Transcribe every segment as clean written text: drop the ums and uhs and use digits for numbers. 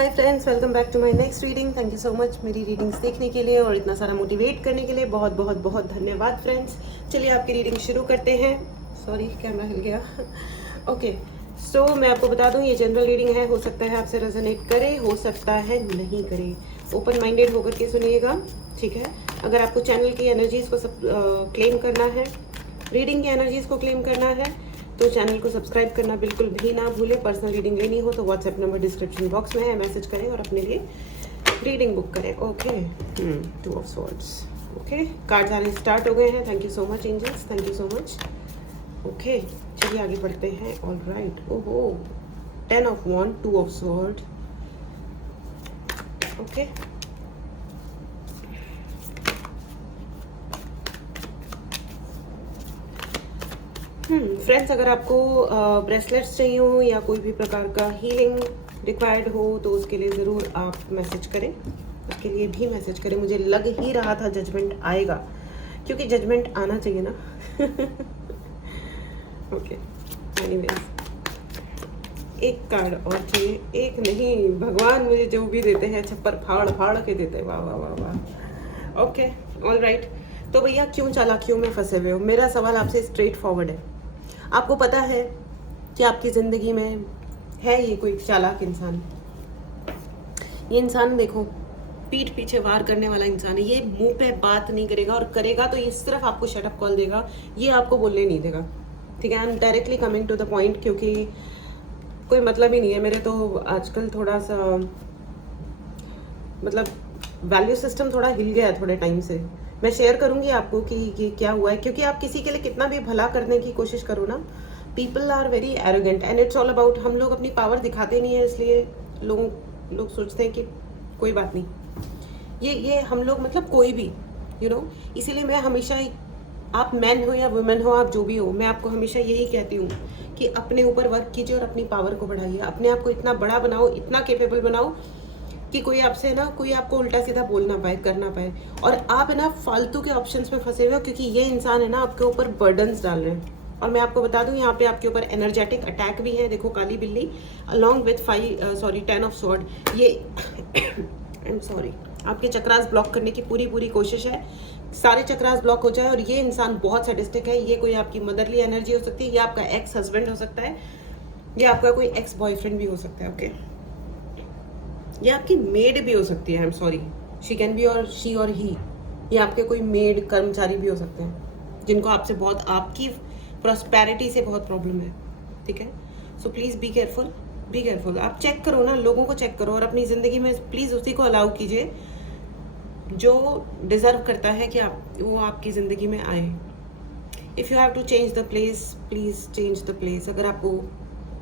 Hi friends, welcome back to my next reading. Thank you so much मेरी readings देखने के लिए और इतना सारा मोटिवेट करने के लिए। बहुत बहुत बहुत धन्यवाद फ्रेंड्स। चलिए आपकी रीडिंग शुरू करते हैं। सॉरी, कैमरा हिल गया। ओके, सो मैं आपको बता दूं, ये जनरल रीडिंग है। हो सकता है आपसे रेजोनेट करे, हो सकता है नहीं करे। ओपन माइंडेड होकर के सुनिएगा, ठीक है। अगर आपको चैनल की एनर्जीज़ को सब क्लेम करना है, रीडिंग की एनर्जीज़ को क्लेम करना है, तो चैनल को सब्सक्राइब करना बिल्कुल भी ना भूलें। पर्सनल रीडिंग लेनी हो तो व्हाट्सएप नंबर डिस्क्रिप्शन बॉक्स में है, मैसेज करें और अपने लिए रीडिंग बुक करें। Okay, 2 of swords. Okay, cards आने स्टार्ट हो गए हैं। Thank you so much angels, thank you so much. Okay, चलिए आगे बढ़ते हैं। ऑल राइट, ओहो, 10 of wand, 2 of sword. Okay, friends, अगर आपको ब्रेसलेट्स चाहिए हो या कोई भी प्रकार का हीलिंग रिक्वायर्ड हो तो उसके लिए ज़रूर आप मैसेज करें। उसके लिए भी मैसेज करें। मुझे लग ही रहा था जजमेंट आएगा, क्योंकि जजमेंट आना चाहिए ना। ओके, एनीवेज, एक कार्ड और चाहिए। एक नहीं, भगवान मुझे जो भी देते हैं छप्पर फाड़ फाड़ के देते हैं। वाह वाह वाह वाह। Okay, all right. तो भैया, क्यों चालाकियों में फंसे हुए हो? मेरा सवाल आपसे स्ट्रेट फॉरवर्ड है। आपको पता है कि आपकी ज़िंदगी में है ये कोई चालाक इंसान। ये इंसान देखो, पीठ पीछे वार करने वाला इंसान है। ये मुंह पे बात नहीं करेगा, और करेगा तो ये सिर्फ आपको शटअप कॉल देगा, ये आपको बोलने नहीं देगा, ठीक है। I am directly coming to the point, क्योंकि कोई मतलब ही नहीं है। मेरे तो आजकल थोड़ा सा मतलब वैल्यू सिस्टम थोड़ा हिल गया है थोड़े टाइम से। मैं शेयर करूंगी आपको कि ये क्या हुआ है, क्योंकि आप किसी के लिए कितना भी भला करने की कोशिश करो ना, people are very arrogant and it's all about, हम लोग अपनी पावर दिखाते नहीं है, इसलिए लोग सोचते हैं कि कोई बात नहीं। ये हम लोग मतलब कोई भी इसीलिए मैं हमेशा, आप मैन हो या वुमेन हो, आप जो भी हो, मैं आपको हमेशा यही कहती हूँ कि अपने ऊपर वर्क कीजिए और अपनी पावर को बढ़ाइए। अपने आप को इतना बड़ा बनाओ, इतना कैपेबल बनाओ कि कोई आपको उल्टा सीधा बोल ना पाए, कर ना पाए। और आप फालतू के ऑप्शंस में फंसे हुए हो, क्योंकि ये इंसान है आपके ऊपर बर्डन्स डाल रहे हैं। और मैं आपको बता दूं, यहाँ पे आपके ऊपर एनर्जेटिक अटैक भी है। देखो, काली बिल्ली अलॉन्ग विथ 10 ऑफ स्वॉर्ड। ये आई एम सॉरी, आपके चक्रास ब्लॉक करने की पूरी कोशिश है। सारे चक्रास ब्लॉक हो जाए। और ये इंसान बहुत सैडिस्टिक है। ये कोई आपकी मदरली एनर्जी हो सकती है, ये आपका एक्स हस्बैंड हो सकता है, ये आपका कोई एक्स बॉयफ्रेंड भी हो सकता है। ओके, ये आपकी मेड भी हो सकती है। I am sorry, she can be और शी और ही। ये आपके कोई मेड कर्मचारी भी हो सकते हैं, जिनको आपसे बहुत, आपकी प्रॉस्पेरिटी से बहुत प्रॉब्लम है, ठीक है। So please be careful, be careful. आप चेक करो ना, लोगों को चेक करो, और अपनी ज़िंदगी में प्लीज़ उसी को अलाउ कीजिए जो डिज़र्व करता है कि वो आपकी ज़िंदगी में आए। If you have to change the place, please change the place. अगर आपको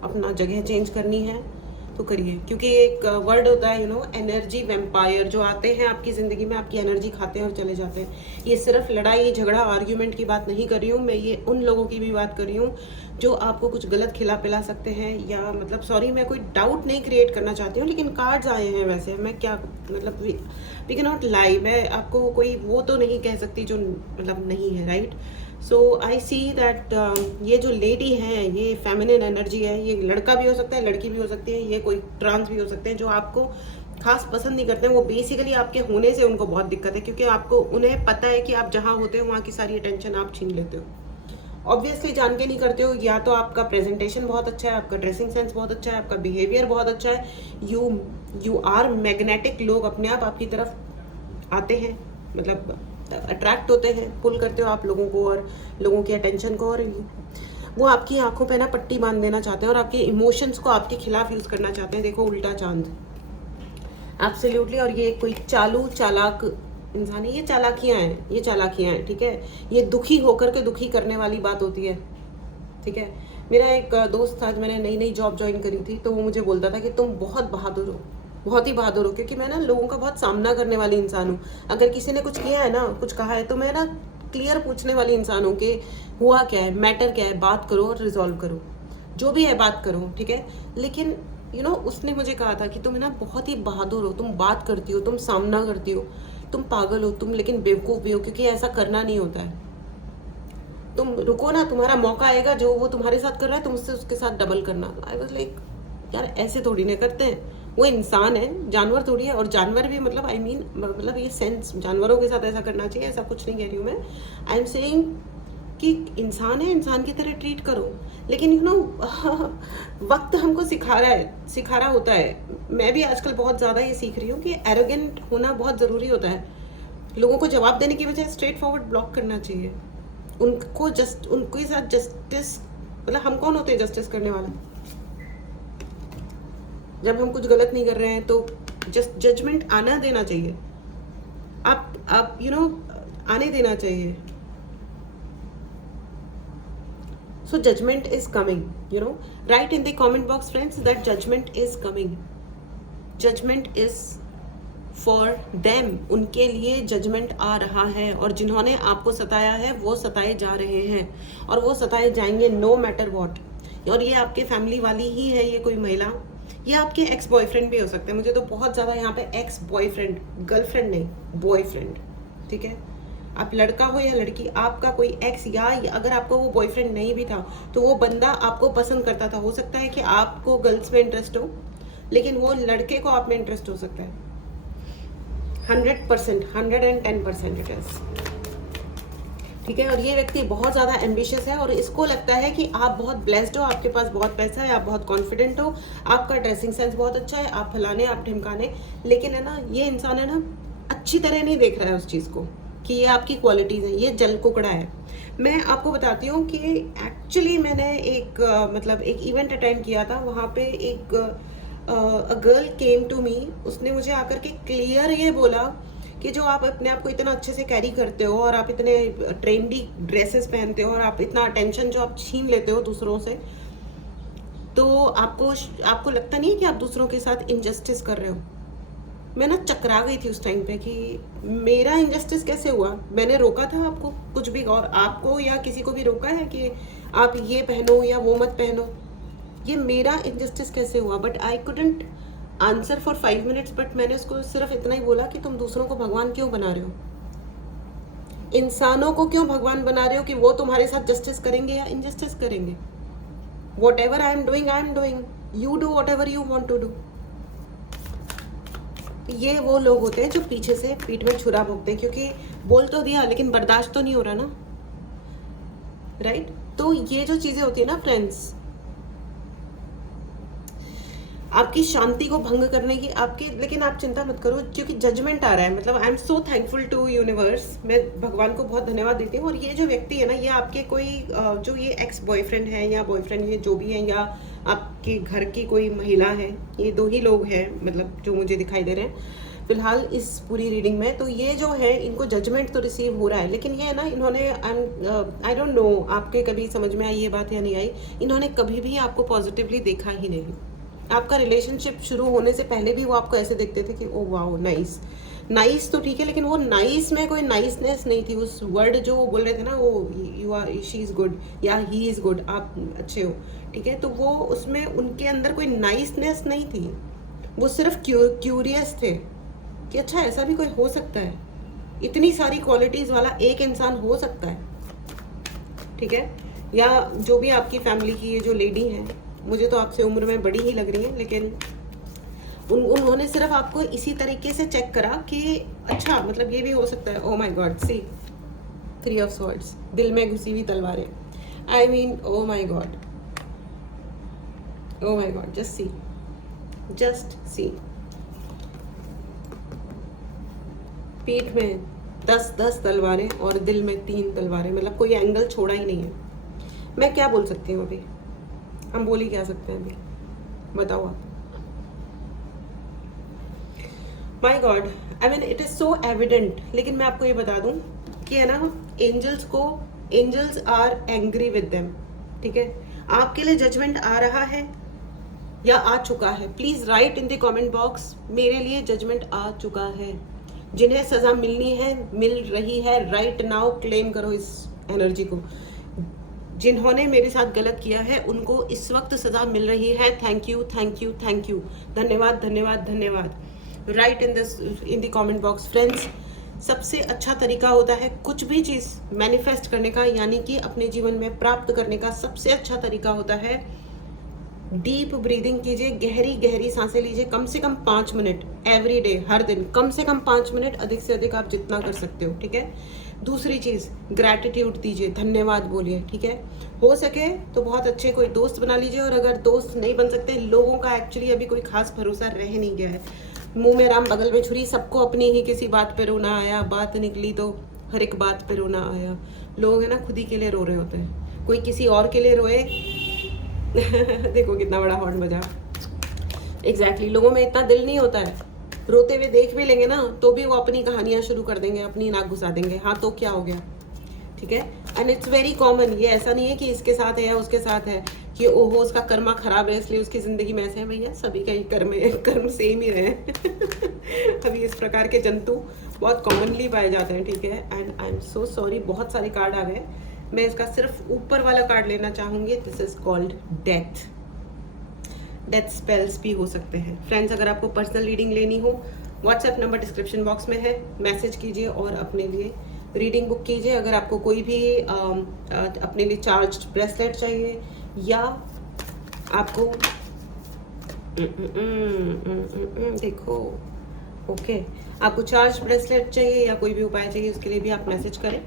अपना जगह चेंज करनी है तो करिए, क्योंकि एक वर्ड होता है एनर्जी वेम्पायर, जो आते हैं आपकी ज़िंदगी में, आपकी एनर्जी खाते हैं और चले जाते हैं। ये सिर्फ लड़ाई झगड़ा आर्ग्यूमेंट की बात नहीं कर रही हूँ मैं, ये उन लोगों की भी बात कर रही हूँ जो आपको कुछ गलत खिला पिला सकते हैं, या मतलब सॉरी, मैं कोई डाउट नहीं क्रिएट करना चाहती हूँ, लेकिन कार्ड्स आए हैं वैसे। मैं क्या मतलब, वी कैन नॉट लाई। मैं आपको कोई वो तो नहीं कह सकती जो मतलब नहीं है, right. So I see that ये जो लेडी है, ये फेमिनिन एनर्जी है। ये लड़का भी हो सकता है, लड़की भी हो सकती है, ये कोई ट्रांस भी हो सकते हैं, जो आपको खास पसंद नहीं करते हैं। वो बेसिकली आपके होने से उनको बहुत दिक्कत है, क्योंकि आपको, उन्हें पता है कि आप जहाँ होते हो वहाँ की सारी अटेंशन आप छीन लेते हो। ऑब्वियसली जान के नहीं करते हो, या तो आपका प्रेजेंटेशन बहुत अच्छा है, आपका ड्रेसिंग सेंस बहुत अच्छा है, आपका बिहेवियर बहुत अच्छा है, यू आर मैग्नेटिक। लोग अपने आप आपकी तरफ आते हैं, मतलब अट्रैक्ट होते हैं, पुल करते हो आप लोगों को और लोगों की अटेंशन को, और वो आपकी आंखों पे पट्टी बांध देना चाहते हैं और आपके इमोशंस को आपके खिलाफ यूज करना चाहते हैं। देखो, उल्टा चांद, एब्सोल्युटली। और ये कोई चालाक इंसान है, ये चालाकियां हैं, ठीक है। ये दुखी होकर के दुखी करने वाली बात होती है, ठीक है। मेरा एक दोस्त था, मैंने नई जॉब ज्वाइन करी थी, तो वो मुझे बोलता था कि तुम बहुत बहादुर हो, बहुत ही बहादुर हो, क्योंकि मैं लोगों का बहुत सामना करने वाली इंसान हूँ। अगर किसी ने कुछ किया है कुछ कहा है, तो मैं क्लियर पूछने वाली इंसान हूँ कि हुआ क्या है, मैटर क्या है, बात करो और रिजॉल्व करो, जो भी है बात करो, ठीक है। लेकिन उसने मुझे कहा था कि तुम बहुत ही बहादुर हो, तुम बात करती हो, तुम सामना करती हो, तुम पागल हो तुम, लेकिन बेवकूफ़ भी हो, क्योंकि ऐसा करना नहीं होता है। तुम रुको ना, तुम्हारा मौका आएगा, जो वो तुम्हारे साथ कर रहा है तुम उससे उसके साथ डबल करना। आई वाज लाइक, यार ऐसे थोड़ी ना करते हैं, वो इंसान है, जानवर थोड़ी है। और जानवर भी मतलब आई मीन मतलब ये सेंस, जानवरों के साथ ऐसा करना चाहिए, ऐसा कुछ नहीं कह रही हूँ मैं। आई एम सेइंग कि इंसान है, इंसान की तरह ट्रीट करो। लेकिन यू नो वक्त हमको सिखा रहा होता है। मैं भी आजकल बहुत ज़्यादा ये सीख रही हूँ कि एरोगेंट होना बहुत ज़रूरी होता है। लोगों को जवाब देने की बजाय स्ट्रेट फॉरवर्ड ब्लॉक करना चाहिए। उनके साथ जस्टिस, मतलब हम कौन होते हैं जस्टिस करने वाला? जब हम कुछ गलत नहीं कर रहे हैं तो जजमेंट आना देना चाहिए। आप यू नो आने देना चाहिए। So judgment is coming, you know. Write in the comment box, friends, that judgment is coming. Judgment is for them. उनके लिए judgment आ रहा है, और जिन्होंने आपको सताया है वो सताए जा रहे हैं, और वो सताए जाएंगे no matter what। और ये आपके फैमिली वाली ही है, ये कोई महिला, ये आपके एक्स बॉयफ्रेंड भी हो सकते हैं। मुझे तो बहुत ज़्यादा यहाँ पे एक्स बॉयफ्रेंड, गर्लफ्रेंड नहीं, बॉयफ्रेंड, ठीक है। आप लड़का हो या लड़की, आपका कोई एक्स, या अगर आपको वो बॉयफ्रेंड नहीं भी था तो वो बंदा आपको पसंद करता था। हो सकता है कि आपको गर्ल्स में इंटरेस्ट हो, लेकिन वो लड़के को आप में इंटरेस्ट हो सकता है। 100%, 110% इट इज, ठीक है। और ये व्यक्ति बहुत ज़्यादा एम्बिशियस है, और इसको लगता है कि आप बहुत ब्लेस्ड हो, आपके पास बहुत पैसा है, आप बहुत कॉन्फिडेंट हो, आपका ड्रेसिंग सेंस बहुत अच्छा है, आप फलाने आप ढिमकाने। लेकिन है ना, ये इंसान है ना, अच्छी तरह नहीं देख रहा है उस चीज़ को कि ये आपकी क्वालिटीज़ हैं। ये जल कुकड़ा है। मैं आपको बताती हूँ कि एक्चुअली मैंने एक मतलब एक इवेंट अटेंड किया था। वहाँ पे एक गर्ल केम टू मी। उसने मुझे आकर के क्लियर ये बोला कि जो आप अपने आप को इतना अच्छे से कैरी करते हो, और आप इतने ट्रेंडी ड्रेसेस पहनते हो, और आप इतना अटेंशन जो आप छीन लेते हो दूसरों से, तो आपको लगता नहीं है कि आप दूसरों के साथ इनजस्टिस कर रहे हो। मैं ना चकरा गई थी उस टाइम पे कि मेरा इनजस्टिस कैसे हुआ। मैंने रोका था आपको कुछ भी, और आपको या किसी को भी रोका है कि आप ये पहनो या वो मत पहनो? ये मेरा इनजस्टिस कैसे हुआ? But I couldn't answer for 5 minutes. But मैंने उसको सिर्फ इतना ही बोला कि तुम दूसरों को भगवान क्यों बना रहे हो? इंसानों को क्यों भगवान बना रहे हो कि वो तुम्हारे साथ जस्टिस करेंगे या इनजस्टिस करेंगे? Whatever I am doing, you do whatever you want to do. ये वो लोग होते हैं जो पीछे से पीठ में छुरा भोंकते हैं, क्योंकि बोल तो दिया लेकिन बर्दाश्त तो नहीं हो रहा ना, राइट? तो ये जो चीजें होती है ना फ्रेंड्स, आपकी शांति को भंग करने की आपके, लेकिन आप चिंता मत करो, क्योंकि जजमेंट आ रहा है। मतलब I am so thankful to universe. मैं भगवान को बहुत धन्यवाद देती हूँ। और ये जो व्यक्ति है ना, ये आपके कोई जो ये एक्स बॉयफ्रेंड है या बॉयफ्रेंड, ये जो भी है, या आपके घर की कोई महिला है, ये 2 ही लोग हैं मतलब जो मुझे दिखाई दे रहे हैं फिलहाल इस पूरी रीडिंग में। तो ये जो है, इनको जजमेंट तो रिसीव हो रहा है, लेकिन ये है ना, इन्होंने आई डोंट नो आपके कभी समझ में आई ये बात या नहीं आई, इन्होंने कभी भी आपको पॉजिटिवली देखा ही नहीं। आपका रिलेशनशिप शुरू होने से पहले भी वो आपको ऐसे देखते थे कि ओ वाओ नाइस, नाइस तो ठीक है, लेकिन वो नाइस में कोई नाइसनेस नहीं थी। उस वर्ड जो वो बोल रहे थे ना, वो you are, she is good या ही इज़ गुड, आप अच्छे हो, ठीक है, तो वो उसमें उनके अंदर कोई नाइसनेस नहीं थी। वो सिर्फ क्यूरियस थे कि अच्छा ऐसा भी कोई हो सकता है, इतनी सारी क्वालिटीज़ वाला एक इंसान हो सकता है, ठीक है। या जो भी आपकी फैमिली की ये जो लेडी है, मुझे तो आपसे उम्र में बड़ी ही लग रही है, लेकिन उन्होंने सिर्फ आपको इसी तरीके से चेक करा कि अच्छा मतलब ये भी हो सकता है। Oh my God, see 3 of swords, दिल में घुसी हुई तलवारें। I mean oh my God, oh my God, just see. पीठ में 10 तलवारें और दिल में 3 तलवारें, मतलब कोई एंगल छोड़ा ही नहीं है। मैं क्या बोल सकती हूँ अभी? हम बोल ही क्या सकते हैं अभी, बताओ आप? My God, I mean it is so evident. लेकिन मैं आपको ये बता दूं कि है ना, angels are angry with them, ठीक है। आपके लिए जजमेंट आ रहा है या आ चुका है? Please write in the comment box, मेरे लिए जजमेंट आ चुका है। जिन्हें सजा मिलनी है मिल रही है, राइट नाउ क्लेम करो इस एनर्जी को। जिन्होंने मेरे साथ गलत किया है उनको इस वक्त सजा मिल रही है। थैंक यू, धन्यवाद, right in the comment box friends. सबसे अच्छा तरीका होता है कुछ भी चीज़ मैनिफेस्ट करने का, यानी कि अपने जीवन में प्राप्त करने का सबसे अच्छा तरीका होता है डीप ब्रीदिंग कीजिए, गहरी गहरी सांसें लीजिए, कम से कम 5 मिनट एवरी डे, हर दिन कम से कम 5 मिनट, अधिक से अधिक आप जितना कर सकते हो, ठीक है। दूसरी चीज़, ग्रैटिट्यूड दीजिए, धन्यवाद बोलिए, ठीक है। हो सके तो बहुत अच्छे कोई दोस्त बना लीजिए, और अगर दोस्त नहीं बन सकते, लोगों का एक्चुअली अभी कोई खास भरोसा रह नहीं गया है। मुंह में राम बगल में छुरी, सबको अपनी ही किसी बात पे रोना आया, बात निकली तो हर एक बात पे रोना आया। लोग है ना खुद ही के लिए रो रहे होते हैं, कोई किसी और के लिए रोए देखो कितना बड़ा हॉर्न बजा। एग्जैक्टली, लोगों में इतना दिल नहीं होता है, रोते हुए देख भी लेंगे ना तो भी वो अपनी कहानियां शुरू कर देंगे, अपनी नाक घुसा देंगे, हाँ तो क्या हो गया, ठीक है। एंड इट्स वेरी कॉमन, ये ऐसा नहीं है कि इसके साथ है या उसके साथ है कि ओहो उसका कर्मा खराब है इसलिए उसकी जिंदगी में ऐसे है। भैया सभी का ही कर्म सेम ही रहे अभी इस प्रकार के जंतु बहुत कॉमनली पाए जाते हैं, ठीक है। And I am so sorry, बहुत सारे कार्ड आ गए, मैं इसका सिर्फ ऊपर वाला कार्ड लेना चाहूंगी। This is called death. Death spells भी हो सकते हैं। फ्रेंड्स, अगर आपको पर्सनल रीडिंग लेनी हो, व्हाट्सएप नंबर डिस्क्रिप्शन बॉक्स में है, मैसेज कीजिए और अपने लिए रीडिंग बुक कीजिए। अगर आपको कोई भी अपने लिए चार्ज ब्रेसलेट चाहिए, या आपको देखो ओके, आपको चार्ज ब्रेसलेट चाहिए या कोई भी उपाय चाहिए, उसके लिए भी आप मैसेज करें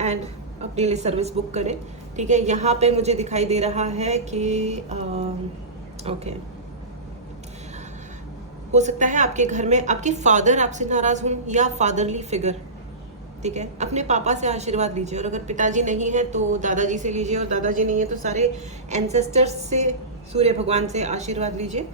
एंड अपने लिए सर्विस बुक करें, ठीक है। यहाँ पे मुझे दिखाई दे रहा है कि ओके, हो सकता है आपके घर में आपके फादर आपसे नाराज हों या फादरली फिगर, ठीक है। अपने पापा से आशीर्वाद लीजिए, और अगर पिताजी नहीं है तो दादाजी से लीजिए, और दादाजी नहीं है तो सारे एंसेस्टर्स से, सूर्य भगवान से आशीर्वाद लीजिए,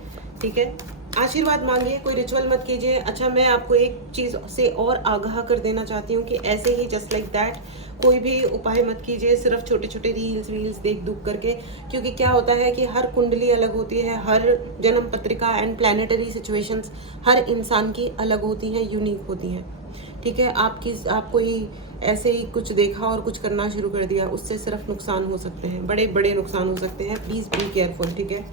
ठीक है। आशीर्वाद मांगिए, कोई रिचुअल मत कीजिए। अच्छा, मैं आपको एक चीज़ से और आगाह कर देना चाहती हूँ कि ऐसे ही जस्ट लाइक दैट कोई भी उपाय मत कीजिए सिर्फ छोटे छोटे रील्स वील्स देख दुख करके, क्योंकि क्या होता है कि हर कुंडली अलग होती है, हर जन्म पत्रिका एंड प्लानिटरी सिचुएशंस हर इंसान की अलग होती हैं, यूनिक होती हैं, ठीक है। आप कोई ऐसे ही कुछ देखा और कुछ करना शुरू कर दिया, उससे सिर्फ नुकसान हो सकते हैं, बड़े बड़े नुकसान हो सकते हैं। प्लीज़ बी केयरफुल, ठीक है।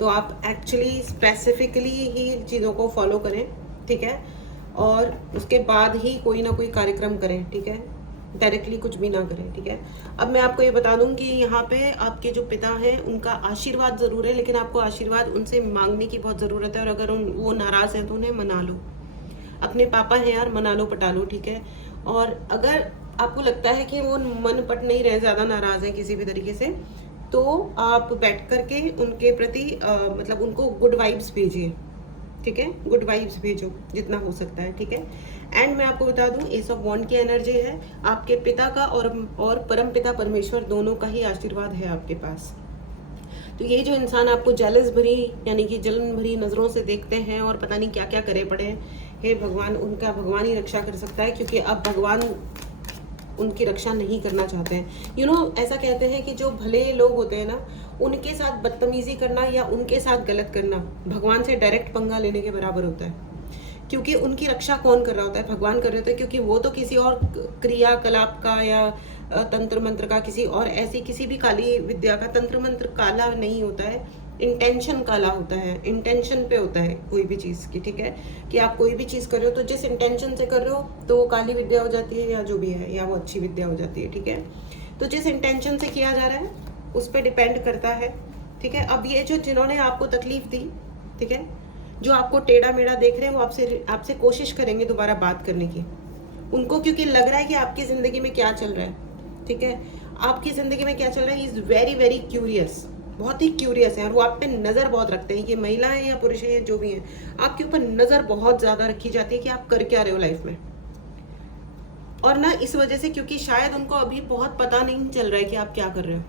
तो आप एक्चुअली स्पेसिफिकली ही चीज़ों को फॉलो करें, ठीक है, और उसके बाद ही कोई ना कोई कार्यक्रम करें, ठीक है। डायरेक्टली कुछ भी ना करें, ठीक है। अब मैं आपको ये बता दूं कि यहाँ पे आपके जो पिता हैं उनका आशीर्वाद ज़रूर है, लेकिन आपको आशीर्वाद उनसे मांगने की बहुत ज़रूरत है, और अगर वो नाराज़ हैं तो उन्हें मना लो। अपने पापा हैं यार, मना लो, पटा लो, ठीक है। और अगर आपको लगता है कि वो मन पट नहीं रहे, ज़्यादा नाराज़ हैं किसी भी तरीके से, तो आप बैठ करके उनके प्रति मतलब उनको गुड वाइब्स भेजिए, ठीक है। गुड वाइब्स भेजो जितना हो सकता है, ठीक है। एंड मैं आपको बता दूं, एस ऑफ वॉन्ड की एनर्जी है, आपके पिता का और परम पिता परमेश्वर दोनों का ही आशीर्वाद है आपके पास। तो ये जो इंसान आपको जेलस भरी यानी कि जलन भरी नज़रों से देखते हैं और पता नहीं क्या क्या करे पड़े हैं, हे भगवान, उनका भगवान ही रक्षा कर सकता है, क्योंकि अब भगवान उनकी रक्षा नहीं करना चाहते हैं। ऐसा कहते हैं कि जो भले लोग होते हैं ना, उनके साथ बदतमीजी करना या उनके साथ गलत करना भगवान से डायरेक्ट पंगा लेने के बराबर होता है, क्योंकि उनकी रक्षा कौन कर रहा होता है? भगवान कर रहे होते हैं, क्योंकि वो तो किसी और क्रियाकलाप का या तंत्र मंत्र का, किसी और ऐसी किसी भी काली विद्या का, तंत्र मंत्र काला नहीं होता है, इंटेंशन काला होता है, इंटेंशन पे होता है कोई भी चीज़ की, ठीक है। कि आप कोई भी चीज़ कर रहे हो तो जिस इंटेंशन से कर रहे हो तो वो काली विद्या हो जाती है, या जो भी है, या वो अच्छी विद्या हो जाती है, ठीक है। तो जिस इंटेंशन से किया जा रहा है उस पर डिपेंड करता है, ठीक है। अब ये जो जिन्होंने आपको तकलीफ दी, ठीक है, जो आपको टेढ़ा मेढ़ा देख रहे हैं, वो आपसे कोशिश करेंगे दोबारा बात करने की, उनको क्योंकि लग रहा है कि आपकी ज़िंदगी में क्या चल रहा है, ठीक है। आपकी ज़िंदगी में क्या चल रहा है, he is very very curious, बहुत ही क्यूरियस है, और वो आप पे नज़र बहुत रखते हैं, ये महिला है या पुरुष है या जो भी है, आपके ऊपर नज़र बहुत ज़्यादा रखी जाती है कि आप कर क्या रहे हो लाइफ में। और ना इस वजह से, क्योंकि शायद उनको अभी बहुत पता नहीं चल रहा है कि आप क्या कर रहे हो,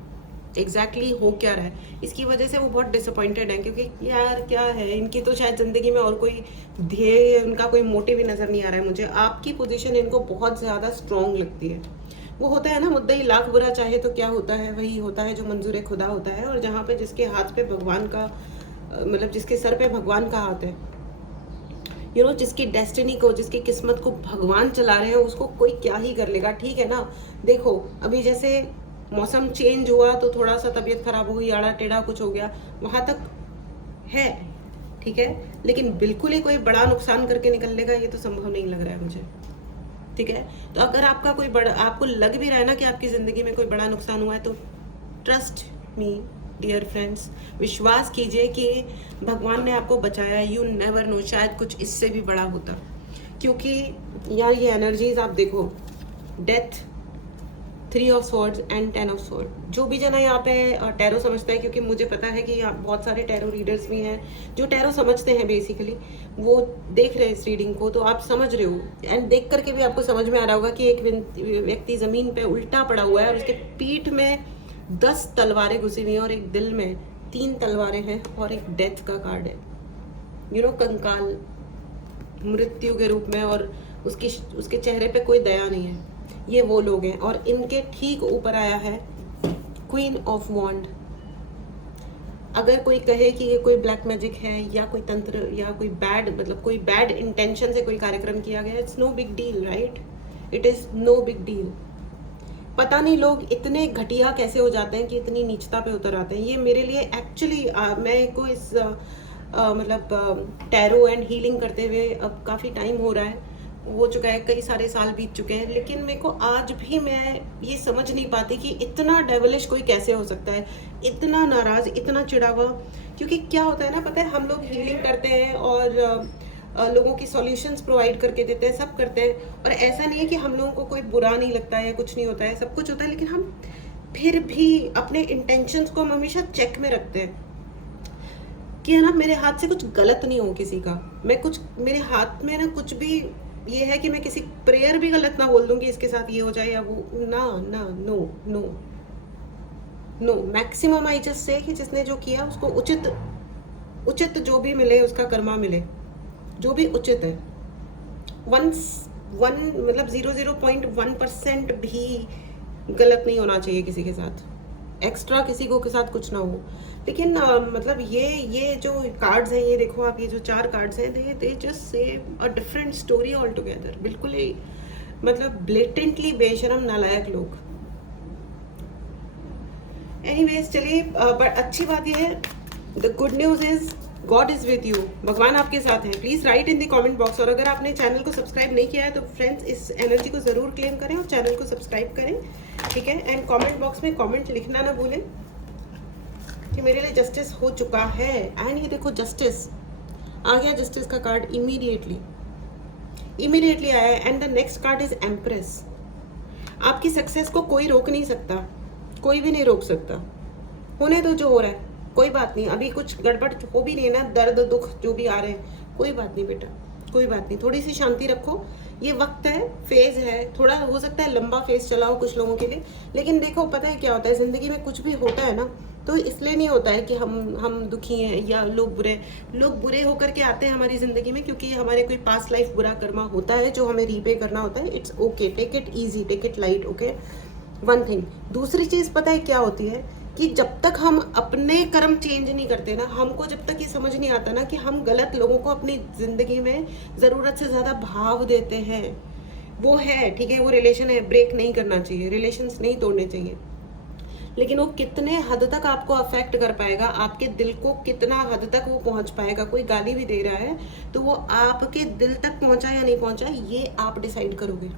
एग्जैक्टली हो क्या रहा है, इसकी वजह से वो बहुत डिसअपॉइंटेड है, क्योंकि यार क्या है, इनकी तो शायद ज़िंदगी में और कोई ध्येय, उनका कोई मोटिव ही नज़र नहीं आ रहा है मुझे। आपकी पोजीशन इनको बहुत ज़्यादा स्ट्रॉन्ग लगती है। वो होता है ना, मुद्दई लाख बुरा चाहे तो क्या होता है, वही होता है जो मंजूर खुदा होता है। और जहाँ पे जिसके हाथ पे भगवान का मतलब जिसके सर पे भगवान का हाथ है, जिसकी डेस्टिनी को, जिसकी किस्मत को भगवान चला रहे हैं, उसको कोई क्या ही कर लेगा, ठीक है ना। देखो अभी जैसे मौसम चेंज हुआ तो थोड़ा सा तबीयत खराब हो गई, आड़ा टेढ़ा कुछ हो गया, वहां तक है, ठीक है, लेकिन बिल्कुल ही कोई बड़ा नुकसान करके निकल लेगा, ये तो संभव नहीं लग रहा है मुझे, ठीक है। तो अगर आपका कोई बड़ा, आपको लग भी रहा है ना कि आपकी ज़िंदगी में कोई बड़ा नुकसान हुआ है, तो ट्रस्ट मी, डियर फ्रेंड्स, विश्वास कीजिए कि भगवान ने आपको बचाया। यू नेवर नो, शायद कुछ इससे भी बड़ा होता। क्योंकि यार ये एनर्जीज आप देखो, death, 3 of swords and 10 of sword. जो भी जना यहाँ पे टैरो समझता है, क्योंकि मुझे पता है कि यहाँ बहुत सारे टैरो रीडर्स भी हैं जो टैरो समझते हैं बेसिकली, वो देख रहे हैं इस रीडिंग को, तो आप समझ रहे हो। एंड देख करके भी आपको समझ में आ रहा होगा कि एक व्यक्ति ज़मीन पे उल्टा पड़ा हुआ है और उसके पीठ में 10 तलवारें घुसी हुई हैं और एक दिल में 3 तलवारें हैं और एक डेथ का कार्ड है, यू नो, कंकाल, मृत्यु के रूप में, और उसके चेहरे पे कोई दया नहीं है। ये वो लोग हैं। और इनके ठीक ऊपर आया है क्वीन ऑफ वॉन्ड। अगर कोई कहे कि ये कोई ब्लैक मैजिक है या कोई तंत्र या कोई बैड, मतलब कोई बैड इंटेंशन से कोई कार्यक्रम किया गया, it's no big deal, right? It is no big deal. पता नहीं लोग इतने घटिया कैसे हो जाते हैं कि इतनी नीचता पे उतर आते हैं। ये मेरे लिए एक्चुअली मैं को इस मतलब टैरो एंड हीलिंग करते हुए अब काफ़ी टाइम हो चुका है, कई सारे साल बीत चुके हैं, लेकिन मेरे को आज भी मैं ये समझ नहीं पाती कि इतना डेवलिश कोई कैसे हो सकता है, इतना नाराज़, इतना चिढ़ा हुआ। क्योंकि क्या होता है ना, पता है, हम लोग हीलिंग करते हैं और लोगों की सॉल्यूशंस प्रोवाइड करके देते हैं, सब करते हैं, और ऐसा नहीं है कि हम लोगों को कोई बुरा नहीं लगता है या कुछ नहीं होता है, सब कुछ होता है, लेकिन हम फिर भी अपने इंटेंशंस को हम हमेशा चेक में रखते हैं कि है ना, मेरे हाथ से कुछ गलत नहीं हो किसी का, मैं कुछ, मेरे हाथ में ना कुछ भी ये है कि मैं किसी प्रेयर भी गलत ना बोल दूं कि इसके साथ ये हो जाए या वो, ना ना, no no no. Maximum I just say कि जिसने जो किया उसको उचित जो भी मिले, उसका कर्मा मिले, जो भी उचित है। मतलब 0.1% भी गलत नहीं होना चाहिए किसी के साथ, एक्स्ट्रा किसी को के साथ कुछ ना हो। लेकिन मतलब ये जो कार्ड्स हैं, ये देखो आप, ये जो 4 कार्ड्स हैं, they just say a different story all together. बिल्कुल ही मतलब ब्लेटेंटली बेशरम नालायक लोग। एनीवेज, चलिए, बट अच्छी बात ये है, the good news is God is with you, भगवान आपके साथ हैं। Please write in the comment box. और अगर आपने चैनल को सब्सक्राइब नहीं किया है तो फ्रेंड्स इस एनर्जी को जरूर क्लेम करें और चैनल को सब्सक्राइब करें, ठीक है? एंड कमेंट बॉक्स में कमेंट लिखना ना भूलें कि मेरे लिए जस्टिस हो चुका है। एंड ये देखो, जस्टिस आ गया, जस्टिस का कार्ड इमीडिएटली आया है। And the next card is empress. आपकी सक्सेस को कोई रोक नहीं सकता, कोई भी नहीं रोक सकता। होने दो जो हो रहा है, कोई बात नहीं। अभी कुछ गड़बड़ हो भी नहीं है ना, दर्द दुख जो भी आ रहे हैं, कोई बात नहीं बेटा, कोई बात नहीं। थोड़ी सी शांति रखो, ये वक्त है, फेज है, थोड़ा हो सकता है लंबा फेज चला हो कुछ लोगों के लिए, लेकिन देखो पता है क्या होता है, जिंदगी में कुछ भी होता है ना, तो इसलिए नहीं होता है कि हम दुखी हैं या लोग बुरे होकर के आते हैं हमारी ज़िंदगी में, क्योंकि हमारे कोई पास्ट लाइफ बुरा कर्मा होता है जो हमें रीपे करना होता है। It's okay, take it easy, take it light, okay, one thing. दूसरी चीज़ पता है क्या होती है कि जब तक हम अपने कर्म चेंज नहीं करते ना, हमको जब तक ये समझ नहीं आता ना कि हम गलत लोगों को अपनी ज़िंदगी में ज़रूरत से ज़्यादा भाव देते हैं, वो है, ठीक है, वो रिलेशन है, ब्रेक नहीं करना चाहिए, रिलेशंस नहीं तोड़ने चाहिए, लेकिन वो कितने हद तक आपको अफेक्ट कर पाएगा, आपके दिल को कितना हद तक वो पहुंच पाएगा। कोई गाली भी दे रहा है तो वो आपके दिल तक पहुंचा या नहीं पहुंचा, ये आप डिसाइड करोगे।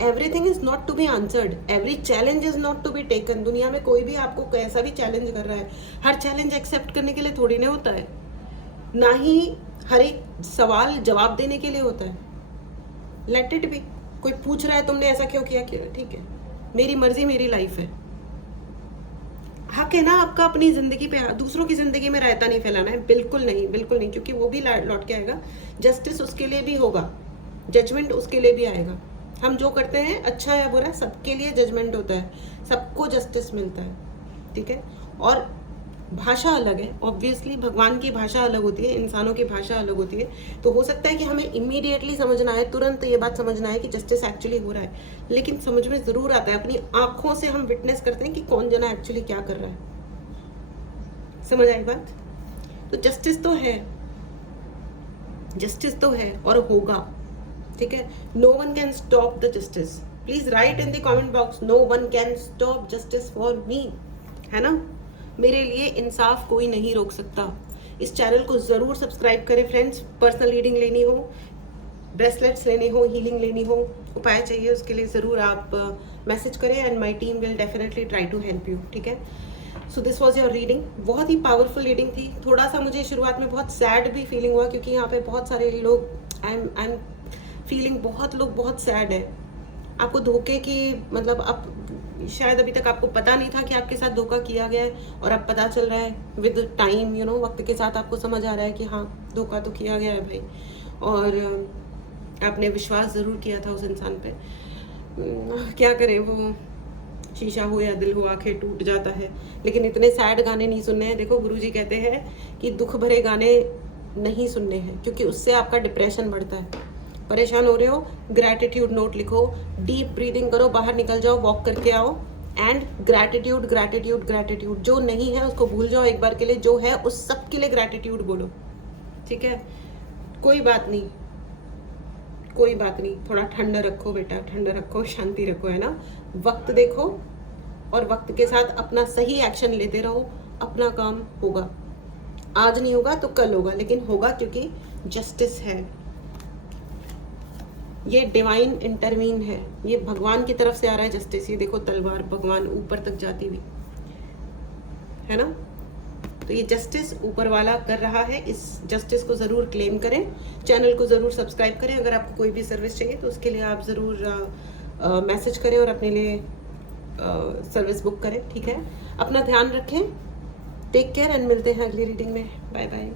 Everything is not to be answered, every challenge is not to be taken. दुनिया में कोई भी आपको कैसा भी चैलेंज कर रहा है, हर चैलेंज एक्सेप्ट करने के लिए थोड़ी ना होता है, ना ही हर एक सवाल जवाब देने के लिए होता है। Let it be. कोई पूछ रहा है तुमने ऐसा क्यों किया, ठीक है, मेरी मर्जी, मेरी लाइफ है, हक है ना आपका अपनी जिंदगी पे। दूसरों की जिंदगी में रायता नहीं फैलाना है, बिल्कुल नहीं, बिल्कुल नहीं, क्योंकि वो भी लौट के आएगा। जस्टिस उसके लिए भी होगा, जजमेंट उसके लिए भी आएगा। हम जो करते हैं, अच्छा है बुरा, सबके लिए जजमेंट होता है, सबको जस्टिस मिलता है, ठीक है। और भाषा अलग है, ऑब्वियसली भगवान की भाषा अलग होती है, इंसानों की भाषा अलग होती है। तो हो सकता है कि हमें इमीडिएटली समझना है, तुरंत ये बात समझना है कि जस्टिस एक्चुअली हो रहा है, लेकिन समझ में जरूर आता है, अपनी आंखों से हम विटनेस करते हैं कि कौन जना एक्चुअली क्या कर रहा है। समझ आई बात? तो जस्टिस तो है, जस्टिस तो है और होगा, ठीक है। No one can stop the justice. Please write in the comment box, no one can stop justice for me, है ना। मेरे लिए इंसाफ कोई नहीं रोक सकता। इस चैनल को जरूर सब्सक्राइब करें फ्रेंड्स। पर्सनल रीडिंग लेनी हो, ब्रेसलेट्स लेनी हो, हीलिंग लेनी हो, उपाय चाहिए, उसके लिए ज़रूर आप मैसेज करें and my team will definitely try to help you, ठीक है। So this was your reading. बहुत ही पावरफुल रीडिंग थी। थोड़ा सा मुझे शुरुआत में बहुत सैड भी फीलिंग हुआ, क्योंकि यहाँ पे बहुत सारे लोग, आई एम फीलिंग बहुत लोग बहुत सैड है। आपको धोखे की मतलब अब शायद अभी तक आपको पता नहीं था कि आपके साथ धोखा किया गया है, और अब पता चल रहा है विद टाइम, यू नो, वक्त के साथ आपको समझ आ रहा है कि हाँ धोखा तो किया गया है भाई, और आपने विश्वास ज़रूर किया था उस इंसान पे। क्या करें, वो शीशा हो या दिल हो, आंखें टूट जाता है। लेकिन इतने सैड गाने नहीं सुनने हैं। देखो गुरुजी कहते हैं कि दुख भरे गाने नहीं सुनने हैं, क्योंकि उससे आपका डिप्रेशन बढ़ता है। परेशान हो रहे हो, ग्रैटिट्यूड नोट लिखो, डीप ब्रीदिंग करो, बाहर निकल जाओ, वॉक करके आओ, एंड ग्रैटिट्यूड ग्रैटिट्यूड ग्रैटिट्यूड। जो नहीं है उसको भूल जाओ एक बार के लिए, जो है उस सब के लिए ग्रैटिट्यूड बोलो, ठीक है? कोई बात नहीं, कोई बात नहीं, थोड़ा ठंडा रखो बेटा, ठंडा रखो, शांति रखो, है ना? वक्त देखो और वक्त के साथ अपना सही एक्शन लेते रहो, अपना काम होगा। आज नहीं होगा तो कल होगा, लेकिन होगा, क्योंकि जस्टिस है। ये डिवाइन इंटरवीन है, ये भगवान की तरफ से आ रहा है जस्टिस। ये देखो तलवार भगवान ऊपर तक जाती हुई, है ना? तो ये जस्टिस ऊपर वाला कर रहा है। इस जस्टिस को ज़रूर क्लेम करें। चैनल को ज़रूर सब्सक्राइब करें। अगर आपको कोई भी सर्विस चाहिए तो उसके लिए आप ज़रूर मैसेज करें और अपने लिए सर्विस बुक करें, ठीक है? अपना ध्यान रखें। टेक केयर एंड मिलते हैं अगली रीडिंग में। Bye bye.